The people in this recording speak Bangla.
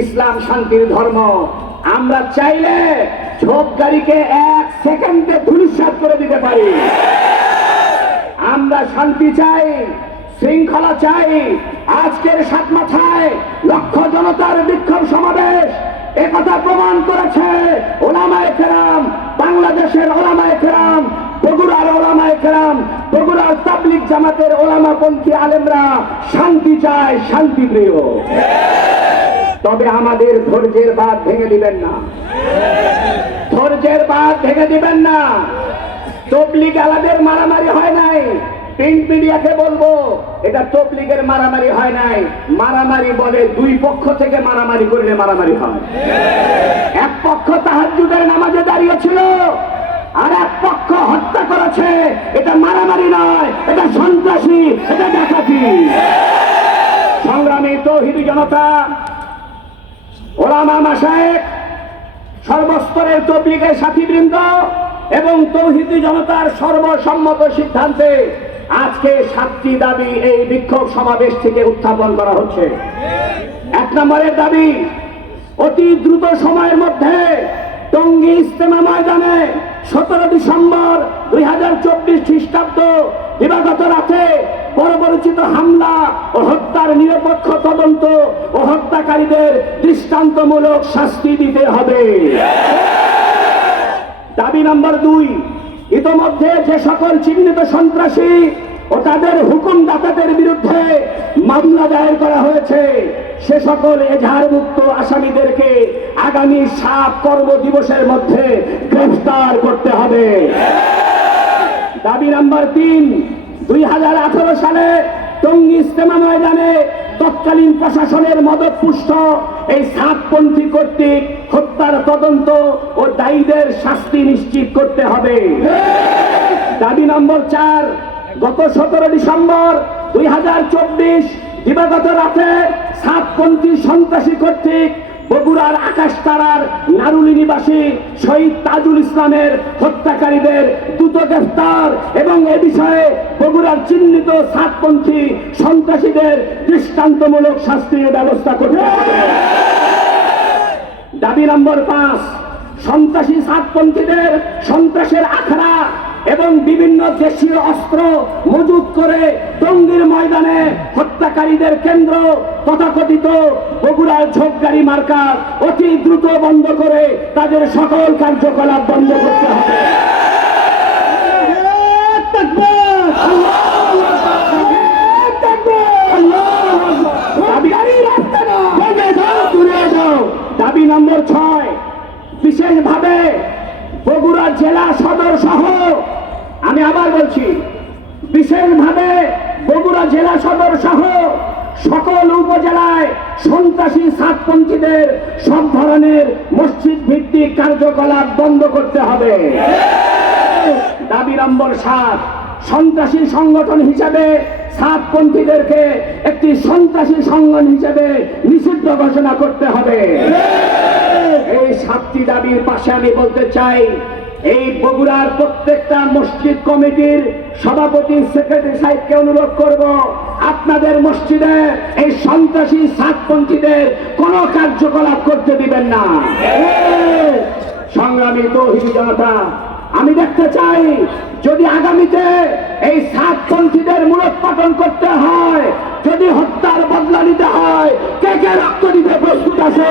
ইসলাম শান্তির ধর্ম। আমরা চাইলে ঝোপ গাড়িকে এক সেকেন্ডে ধুলিসাৎ করে দিতে পারি। আমরা শান্তি চাই, শৃঙ্খলা চাই, আজকের সাত মাথায় লক্ষ জনতার বিক্ষোভ সমাবেশ। একথা প্রমাণ করেছে ওলামায় কেরাম, বাংলাদেশের ওলামায় কেরাম, বগুড়ার ওলামায় কেরাম, বগুড়ার তাবলিক জামাতের ওলামাপন্থী আলেমরা শান্তি চায় শান্তি প্রিয় তবে আমাদের ধৈর্যের বাদ ভেঙে দিবেন না। ধৈর্যের বাদ ভেঙে দিবেন না। তবলিগ আলাদের মারামারি হয় নাই। মিডিয়াকে বলব, এটা তবলিগের মারামারি হয় নাই। মারামারি বলে দুই পক্ষ থেকে মারামারি করলে মারামারি হয়। এক পক্ষ তাহাজুদের নামাজে দাঁড়িয়েছিল, আর এক পক্ষ হত্যা করেছে। এটা মারামারি নয়, এটা সন্ত্রাসী, এটা ডাকাতি। সংগ্রামী তৌহিদি জনতা ওলামা মাসায়েক সর্বস্তরের তবলিগের সাথীবৃন্দ এবং তৌহিদি জনতার সর্বসম্মত সিদ্ধান্তে আজকে সাতটি দাবি এই বিক্ষোভ সমাবেশ থেকে উত্থাপন করা হচ্ছে। এক নম্বরের দাবি, অতি দ্রুত সময়ের মধ্যে টঙ্গী ইস্তেমা ময়দানে সতেরো ডিসেম্বর দুই হাজার চব্বিশ খ্রিস্টাব্দ দিবাগত রাতে পরপরিচিত হামলা ও হত্যার নিরপেক্ষ তদন্ত ও হত্যাকারীদের দৃষ্টান্তমূলক শাস্তি দিতে হবে। দাবি নম্বর দুই, ইতোমধ্যে যে সকল চিহ্নিত সন্ত্রাসী ও তাদের হুকুমদাতাদের বিরুদ্ধে মামলা দায়ের করা হয়েছে, সে সকল এজাহারমুক্ত আসামিদেরকে আগামী সাত কর্ম দিবসের মধ্যে গ্রেফতার করতে হবে। দাবি নাম্বার তিন, দুই সালে টঙ্গী ইস্তেমা ময়দানে তৎকালীন প্রশাসনের মদতপুষ্ট এই সাতপন্থী কর্তৃক হত্যার তদন্ত ও দায়ীদের শাস্তি নিশ্চিত করতে হবে। দাবি নম্বর চার, গত সতেরো ডিসেম্বর দুই হাজার চব্বিশ দিবাগত রাতে সাতপন্থী সন্ত্রাসী কর্তৃক বগুড়ার আকাশ তারার নারুলি নিবাসী শহীদ তাজুল ইসলামের হত্যাকারীদের দ্রুত গ্রেফতার এবং এ বিষয়ে বগুড়ার চিহ্নিত সাতপন্থী সন্ত্রাসীদের দৃষ্টান্তমূলক শাস্তির ব্যবস্থা করতে দাবি নম্বর পাঁচ, সন্ত্রাসী সাতপন্থীদের সন্ত্রাসের আখড়া এবং বিভিন্ন দেশীয় অস্ত্র মজুত করে টঙ্গীর ময়দানে হত্যাকারীদের কেন্দ্র তথাকথিত বগুড়ার ঝোপগাড়ি মার্কা অতি দ্রুত বন্ধ করে তাদের সকল কার্যকলাপ বন্ধ করতে হবে। দাবি নম্বর ছয়, বিশেষভাবে বগুড়া জেলা সদর সহ আমি আবার বলছি, বিশেষভাবে বগুড়া জেলা সদর সহ সকল উপজেলায় সন্ত্রাসী সাতপন্থীদের সব ধরনের মসজিদ ভিত্তিক কার্যকলাপ বন্ধ করতে হবে। দাবি নম্বর সাত, সন্ত্রাসী সংগঠন হিসাবে সাতপন্থীদেরকে একটি সন্ত্রাসী সংগঠন হিসেবে নিষিদ্ধ ঘোষণা করতে হবে। এই সাতটি দাবির পাশে আমি বলতে চাই এই বগুড়ার প্রত্যেকটা মসজিদ কমিটির সভাপতি সেক্রেটারি সাহেবকে অনুরোধ করব, আপনাদের মসজিদে এই সন্ত্রাসী সাতপন্থীদের কোনো কার্যকলাপ করতে দিবেন না। সংগ্রামী তৌহিদ জনতা, আমি দেখতে চাই যদি আগামীতে এই সাতপন্থীদের মূলোৎপাটন করতে হয়, যদি হত্যার বদলা নিতে হয়, কে কে রক্ত দিতে প্রস্তুত আছে?